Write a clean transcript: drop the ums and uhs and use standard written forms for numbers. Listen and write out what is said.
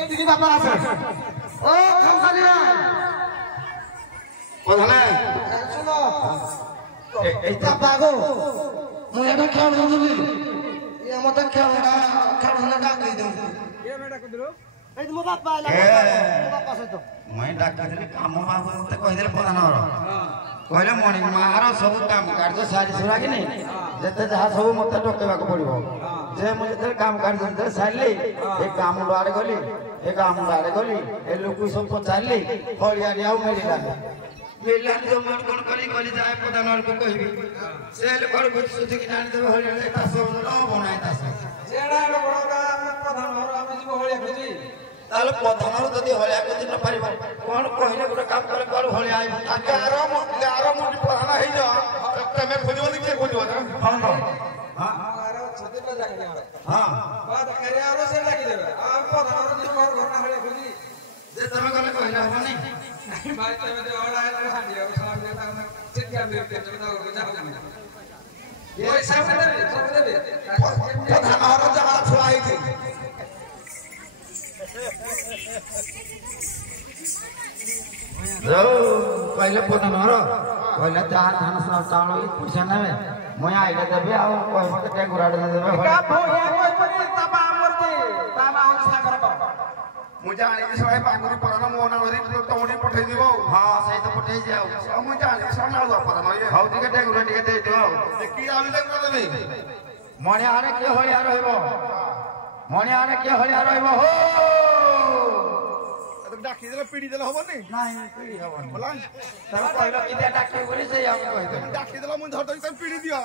এইদিকে ব্যাপার আছে ও খামখালিয়া কোথানে শুনো এইটা বাগো মুই এটা খেলবো তুমি এই আমাদের খেলনা ডাকি দেব কে মেটা কইলো এই মো বাপ পাইলা মো বাপ আছে তো মই ডাকিদেলি কাম বাবু মতে কইদেলে প্রধানর কইলে মণি মাହାର ସବୁ কাম କାର୍ଯ୍ୟ ସାରି ସୁରା କି ନାହିଁ ଯେତେ ଯାହା ସବୁ ମତେ ଡକେଇବାକୁ ପଡିବ ଯେ ମୁଁ ଯେତେବେଳେ କାମ କାର୍ଯ୍ୟ ସାରିଲି ଏ କାମ ଆଡେ ଗଲି ଏ କାମ ଆଡେ ଗଲି ଏ ଲୋକ ସବୁ ପଚାରିଲି ହଳିଆଡି ଆଉ ମିଳିଲାନି ଯୋଉ ମୁଁ କଣ କଲି କଲି ଯାଏ ପ୍ରଧାନକୁ କହିବି ସେ ଲୋକର ବୁଝି ସୁଝିକି ଜାଣିଦେବେ ହଳିଆଡି ତାସ ହବ ନାହିଁ ତାସ ସେଡା ବଡ କାମ ପ୍ରଧାନର ଆମେ ଯିବ ହଳିଆ ଖୋଜି ତାହେଲେ ପ୍ରଧାନରୁ ଯଦି ହଳିଆ ଖୋଜି ନ ପାରିବ କଣ କହିଲେ ଗୋଟେ କାମ କଲେ କଣ ହଳିଆ ଆଇବ ଗାର ମୁଣ୍ଡି ପ୍ରଧାନ ହେଇଯାଅ ତମେ ଖୋଜିବ କିଏ ଖୋଜିବ ହଁ ଆର ଛତି ନା ଜାକି ଦେବେ ହଁ ବାଦ କରିଆର ସେ ଜାକି ଦେବେ ଆଉ ପ୍ରଧାନର ଯିବ ଘର ନା ହଳିଆ ଖୋଜି ଯେ ତମେ କଲେ କହିଲେ ହବନି नहीं भाई तब तो और आया तो हां दिया साहब ने तो चिट क्या मेरे पे तो जाओ ये सब दे ପ୍ରଧାନର ଯାହା ଛୁଆ ହେଇଛି କହିଲେ ପ୍ରଧାନର କହିଲେ ଯାହା ଧାନ ଚାଉଳ ପଇସା ନେବେ ମୁଇଁ ଆଇଲେ ଦେବି ଆଉ କହି ମତେ ଟିକେ ଗୁରାଡେ ଦେବେ का भोया कोई पनी तबा अमर जे तबा on सागर पर ମୁଁ ଜାଣିଛି ଶହେ ପାଖରୁ ପ୍ରଧାନ ମୋ ନାଁ ଧରି ତମଠି ପଠେଇ ଦିବ ହଁ ସେଇ ତ ପଠେଇଛି ଆଉ ମୁଁ ଜାଣିଛି ସମାଳ ପ୍ରଧାନ ଇଏ ହଉ ଟିକେ ଟିକେ ଟିକେ ଦେଇଦିଅ ଆଉ କି ଆବିଲେ ଦେବି ମଣିଆରେ କିଏ ହଳିଆ ରହିବ ମଣିଆରେ କିଏ ହଳିଆ ରହିବ ହୋ ଡାକିଦେଲେ ପିଢି ଦେଲେ ହବନି ନାଇଁ ପିଢି ହବନି ବୋଲା ତମେ କହିଲ କିଟା ଡାକିବ ବୋଲି ସେଇ ଆମେ କହିଦେବୁ ଡାକିଦେଲେ ମୁଁ ଧରିଦେବି ତମେ ପିଢି ଦିଅ